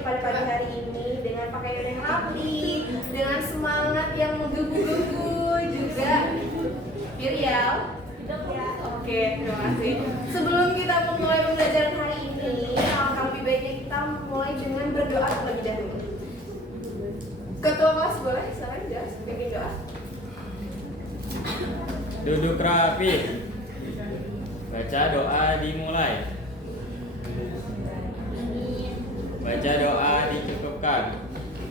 pada pagi hari ini dengan pakaian yang rapi, dengan semangat yang menggebu-gebu juga. Virial. Oke, terima kasih. Sebelum kita memulai pembelajaran hari ini, alangkah lebih baiknya kita mulai dengan berdoa terlebih dahulu. Ketua kelas boleh, silakan Jas, pimpin doa. Duduk rapi. Baca doa dimulai. Baca doa dicukupkan.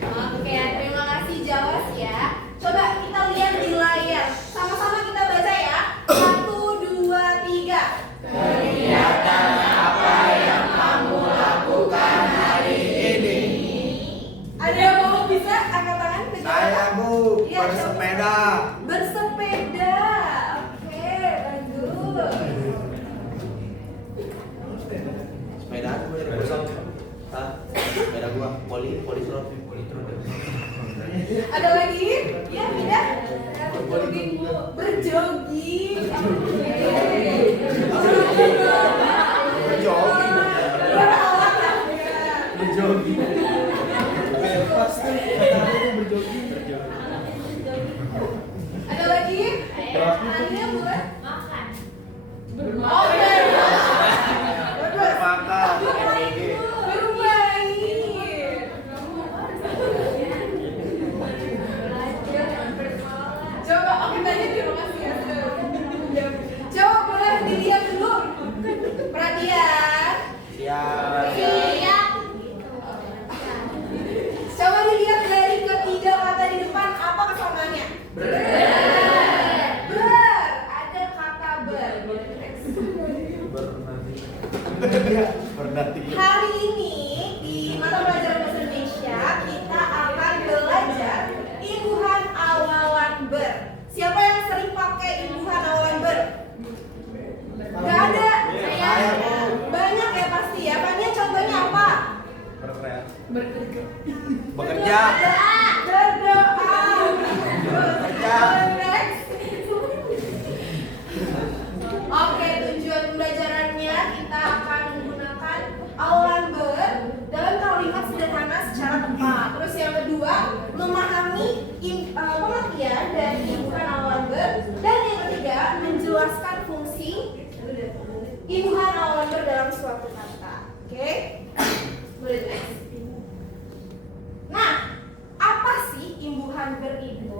Oke, terima kasih Jawas ya. Coba kita lihat di layar. Sama-sama kita baca ya. 1, 2, 3. Kegiatan apa yang kamu lakukan hari ini? Ada yang mau bisa angkat tangan? Saya Bu, Iya, bersepeda. Bersepeda. Oke, bagus. Sepeda aku dari kosong. Sepeda gua, poli slot. Ada lagi? Ya, tidak? Berjogging. Berjogging. Berjogging. Ada lagi? Ania boleh? Makan. Oke. Bagus. Makan. Bermain. Coba oke tanya terima kasih ya. Coba boleh dilihat dulu. Perhatian. Siap. Coba dilihat dari ketiga kata di depan apa kesamaannya? Ber. Ada kata ber. Bernati. Hari ini di mata pelajaran bahasa Indonesia kita akan belajar imbuhan awalan ber. Siapa yang sering pakai imbuhan awalan ber? Gak ada. Saya, Bu. Banyak ya pasti ya. Banyak contohnya apa? Bekerja. Berdoa. Bekerja. Next. Oke, tujuan pembelajarannya kita akan menggunakan awalan ber dalam kalimat sederhana secara tepat. Terus yang kedua, memahami pengertian dari imbuhan awalan ber. Dan yang ketiga, menjelaskan fungsi imbuhan awalan ber dalam suatu kata. Oke? Boleh next. Nah, apa sih imbuhan ber itu?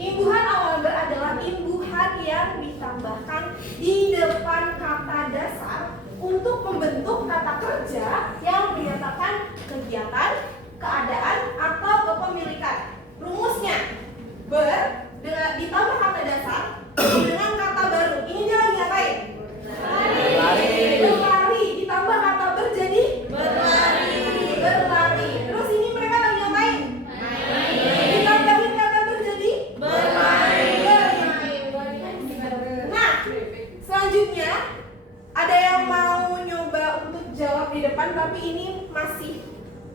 Imbuhan awalan ber adalah imbuhan yang ditambahkan di depan kata dasar untuk membentuk kata kerja yang menyatakan kegiatan, keadaan, atau kepemilikan. Rumusnya, ber dengan ditambah kata dasar dengan kata baru. Ini dia lagi ngapain? Berlari. Ditambah kata ber jadi berlari. Terus ini mereka lagi ngapain? Ditambahin kata ber jadi bermain. Nah, selanjutnya ada yang mau nyoba untuk jawab di depan tapi ini masih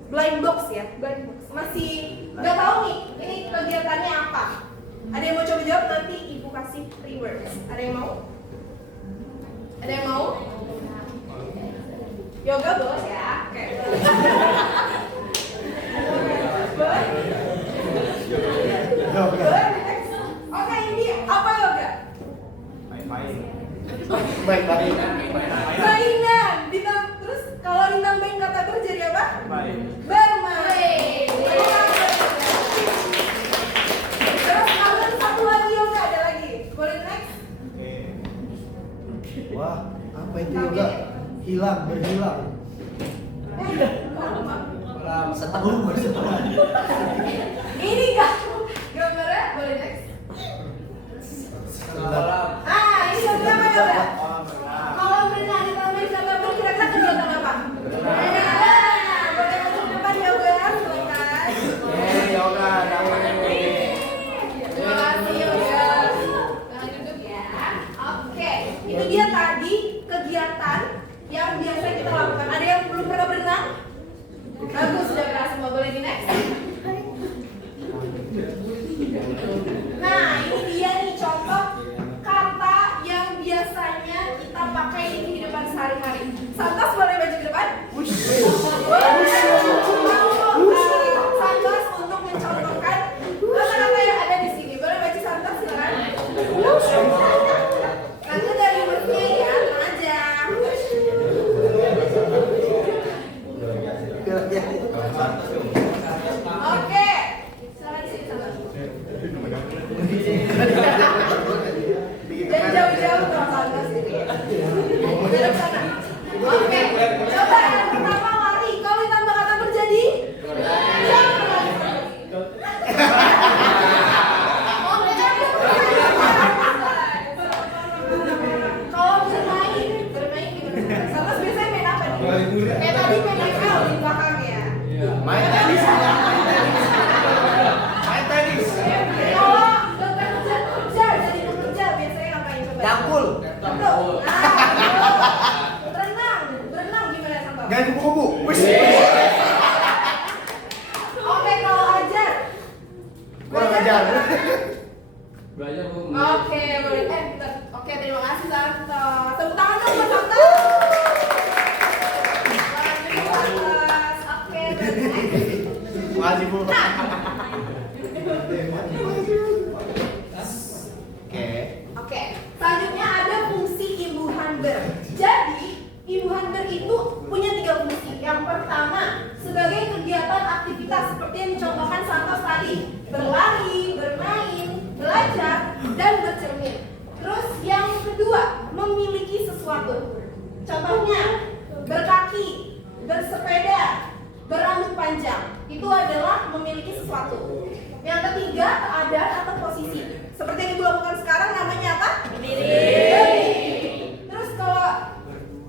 blind box ya, masih nggak tahu nih ini kegiatannya apa. Ada yang mau coba jawab, nanti ibu kasih rewards. Ada yang mau? Ada yang mau? Yoga boleh ya? Oke. Boleh? Boleh? Oke, ini apa yoga? Baik. Mainan. Terus kalau ditambahin kata ber jadi apa? Bermain. Terus kalau satu lagi yoga ada lagi. Boleh next? Wah, apa itu yoga? Berhilang. Setahun bersetahun. Ini enggak gambarnya. Boleh next? Ini yoga apa yoga? Kalau berenang ditambahin kata ber kira-kira kegiatan apa? Berenang. Boleh masuk depan yoga, silakan. Yoga, Terima kasih yoga. Jangan duduk ya. Oke, itu dia tadi kegiatan yang biasa kita lakukan. Ada yang belum pernah berenang? Bagus, sudah pernah semua. Boleh di next? Oke. Silakan di sini sama. Dan jauh-jauh ke atas sini. Dari sana. Oke. Coba yang pertama lari. Kalau ditambah kata terjadi? Kalau bermain gimana? Sama biasanya main apa nih? Kayak tadi main ML di belakangnya. Main tenis. Main tenis. Kalau bekerja jadi bekerja biasanya ngapain coba? Dangkul. Betul. Berenang gimana sama? Jangan kubu-kubu. Wis. Oke, kalau ajar. Kurang ajar. Belajar Bu. Oke, boleh. Bentar. Oke, terima kasih Santo. Tepuk tangan dong buat Santo. Oke, Makasih Bu. Oke, selanjutnya ada fungsi imbuhan ber. Jadi, imbuhan ber itu punya 3 fungsi. Yang pertama, sebagai kegiatan aktivitas seperti yang dicontohkan Santos tadi, berlari, bermain, belajar, dan bercermin. Terus yang kedua, memiliki sesuatu. Contohnya, berkaki, bersepeda, berambut panjang. Itu adalah memiliki sesuatu. Yang ketiga, keadaan atau posisi. Seperti yang Ibu lakukan sekarang namanya apa? Berdiri. Terus kalau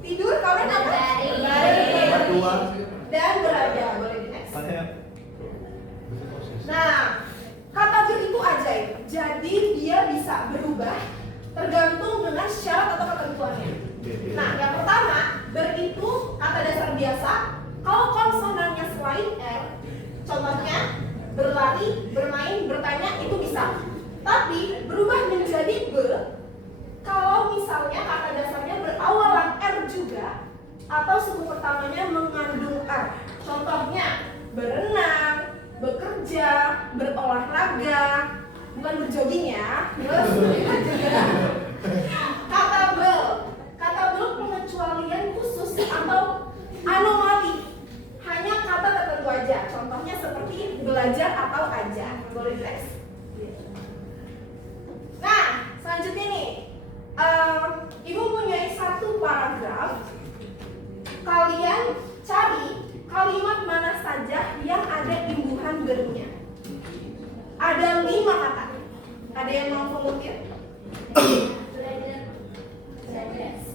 tidur kalian apa? Berbaring. Berdua. Dan berada. Boleh di next. Nah, kata ber itu ajaib. Jadi dia bisa berubah tergantung dengan syarat atau ketentuannya. Nah, yang pertama, ber itu kata dasar biasa. Kalau konsonannya selain R, contohnya berlari, bermain, bertanya, itu bisa. Tapi berubah menjadi be kalau misalnya kata dasarnya berawalan R juga atau suku pertamanya mengandung R. Contohnya berenang, bekerja, berolahraga, bukan berjogging ya. Terus juga kata bel. Kata bel pengecualian khusus atau anomali. Hanya kata tertentu aja. Contohnya seperti belajar atau ajar. Boleh next. Nah, selanjutnya nih, Ibu punya satu paragraf. Kalian cari kalimat mana saja yang ada imbuhan bernya. Ada 5 kata. Ada yang mau komentar?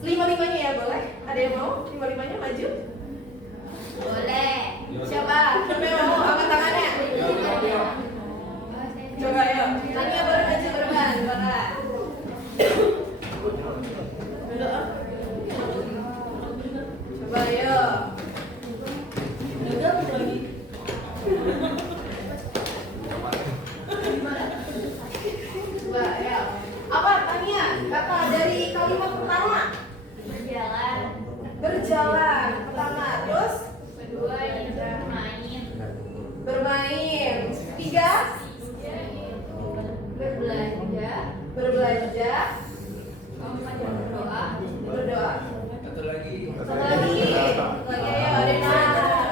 5-5-nya ya boleh. Ada yang mau? 5-5-nya maju? Boleh. Siapa? Siapa yang mau angkat tangannya? Coba yuk. Tanya baru aja berban, bakat. Coba yuk. Udah lagi. Coba ya. Apa tanya? Kata dari kalimat pertama. Berjalan. Pertama. Terus? Kedua bermain. 3. Berbelanja. Berdoa. Satu lagi.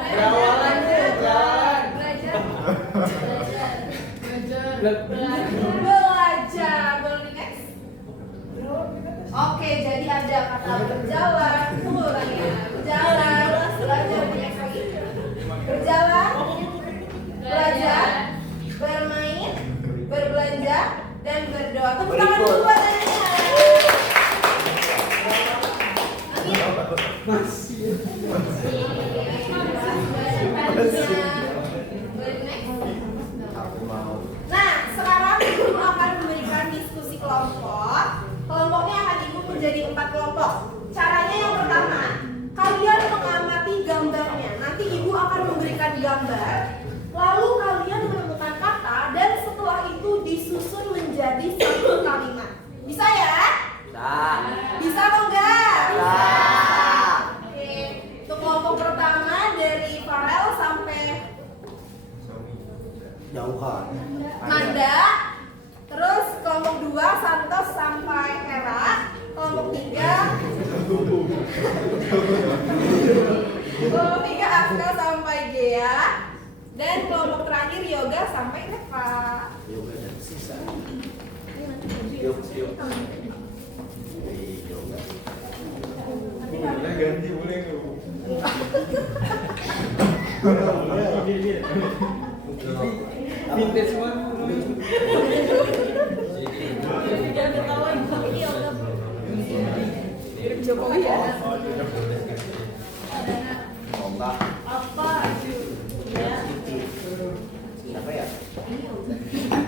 Ayo, ada belajar. Boleh next? Oke, jadi ada kata berjalan. Tunggu tanya. Berjalan, belajar, next lagi. Berjalan, belajar, bermain, berbelanja, dan berdoa. Tepuk tangan dulu buat Ananya. Nah, sekarang Ibu akan memberikan diskusi kelompok. Kelompoknya akan Ibu menjadi 4 kelompok. Caranya yang pertama, kalian mengamati gambarnya. Nanti Ibu akan memberikan gambar. Lalu kalian menemukan kata dan setelah itu disusun menjadi satu kalimat. Bisa ya? Bisa atau enggak? Oke. Untuk kelompok pertama dari Farel sampai Jauhan. Manda. Terus kelompok 2 Santos sampai Hera. Kelompok 3 Kelompok 3 Aska sampai G. Dea. Dan kelompok terakhir yoga sampai Reva. Yoga dan sisa. Boleh ganti, boleh nggak? Vintage semua. Jangan ketawa ini yoga. Mirip Jokowi ya. Ombak. Apa? Ya. Siapa ya?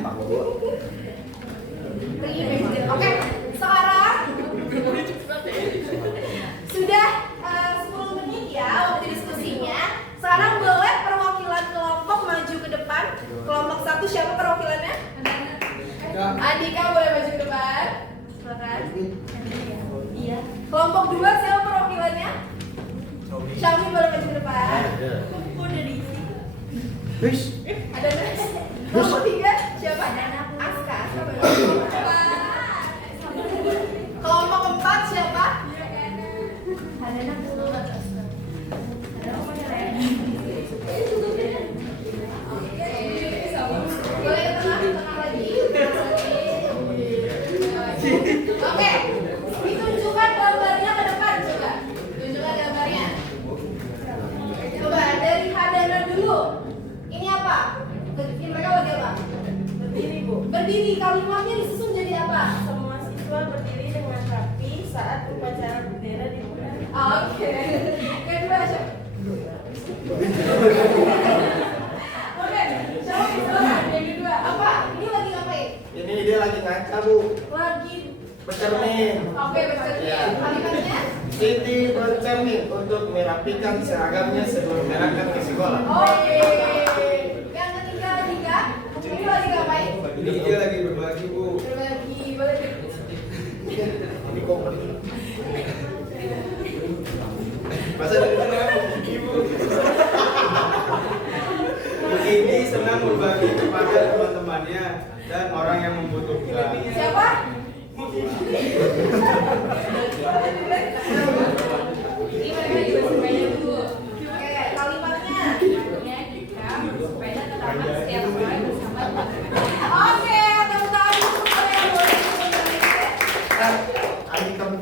Pak Bobo. Oke, sekarang sudah 10 menit ya waktu diskusinya. Sekarang boleh perwakilan kelompok maju ke depan. Kelompok 1 siapa perwakilannya? Andika boleh maju ke depan. Silakan. Iya. Kelompok 2 siapa perwakilannya? Xiaomi boleh maju ke depan. Udah diisi. Wish. Ada next. Kelompok 3 siapa? Aska. Kelompok 4 siapa? Ada anak dulu. Boleh ke tengah lagi. Oke, ditunjukkan gambarnya ke depan coba. Tunjukkan gambarnya. Coba dari Hadana dulu. Ini apa? Mereka lagi apa? Berdiri, Bu. Berdiri, kalimatnya disusun jadi apa? Semua siswa berdiri dengan rapi saat upacara bendera dimulai. Oke. Kedua siapa? Oke, siapa silakan. Yang kedua, apa? Ini lagi ngapain? Ini dia lagi ngaca, Bu. Lagi Bercermin. Oke, bercermin. Ya. Kalimatnya? Siti bercermin untuk merapikan seragamnya sebelum berangkat ke sekolah. Oke. Yang ketiga lagi kak? Ini lagi ngapain? Ini dia lagi berbagi, Bu. Berbagi, boleh. Ini kok masa dari mana, Ibu? Ini senang berbagi kepada teman-temannya dan orang yang membutuhkan. Siapa? Ini mereka juga sepeda dulu. Oke, kalimatnya. Sepeda terdapat setiap sore bersama teman-teman. Oke, tepuk tangan untuk mereka yang boleh Adik kamu.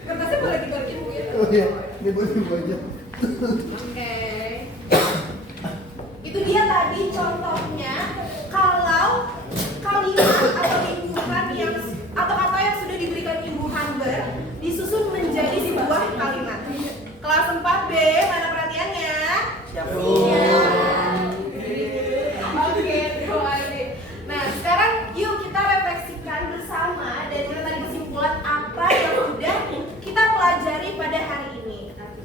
kertasnya boleh dikerjain mungkin. Oh iya, ini ibu aja. Oke. Itu dia tadi contohnya kalau kalimat atau imbuhan yang atau kata yang sudah diberikan imbuhan ber disusun menjadi sebuah kalimat. Kelas 4B, mana perhatiannya? Siap, Iya. Oke, terima kasih. Nah, sekarang yuk kita refleksikan bersama dan kita tadi kesimpulan apa yang sudah kita pelajari pada hari ini.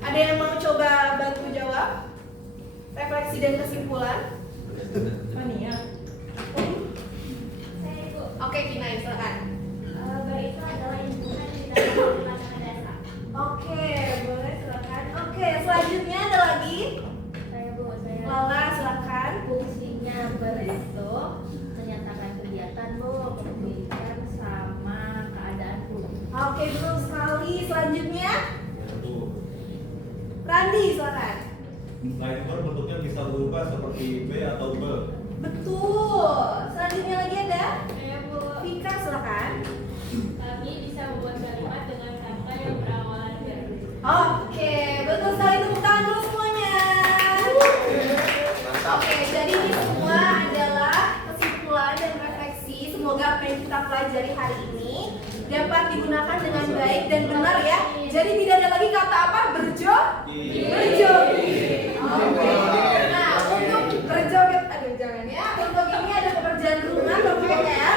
Ada yang mau coba bantu jawab? Refleksi dan kesimpulan? Mania. Oke, Kinai, silakan. Ber itu adalah imbuhan di dalam kata dasar. Oke, boleh silakan. Oke, selanjutnya ada lagi. Saya Lala, silakan. fungsinya ber itu menyatakan kegiatan, Bu, kepemilikan sama keadaan, Bu. Oke, betul sekali. Selanjutnya, Randi, silakan. Selain ber, bentuknya bisa berubah seperti B atau B. Betul. Selanjutnya lagi ada Saya, Bu, Vika, silakan. kami bisa membuat kalimat dengan kata yang berawalan ber. Oke, betul sekali. Tepuk tangan dulu semuanya. Mantap. Oke, jadi ini semua adalah kesimpulan dan refleksi. Semoga apa yang kita pelajari hari ini dapat digunakan dengan baik dan benar ya. Jadi tidak ada lagi kata apa? Berjoget. Oke. Nah, untuk berjoget, aduh jangan ya. Untuk ini ada pekerjaan rumah, Bapak ya.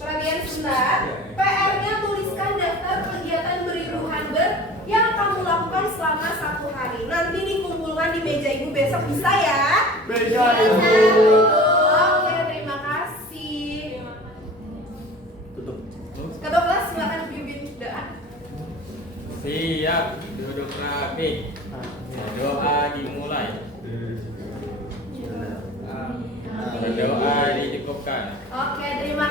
Perhatian sebentar. PR-nya tuliskan daftar kegiatan berimbuhan ber yang kamu lakukan selama 1 hari. Nanti dikumpulkan di meja ibu besok bisa ya? Meja Oke, terima kasih. Tutup. Ketua kelas silakan pimpin doa. Siap, duduk rapi. Doa dimulai. Berdoa dicukupkan. Oke, terima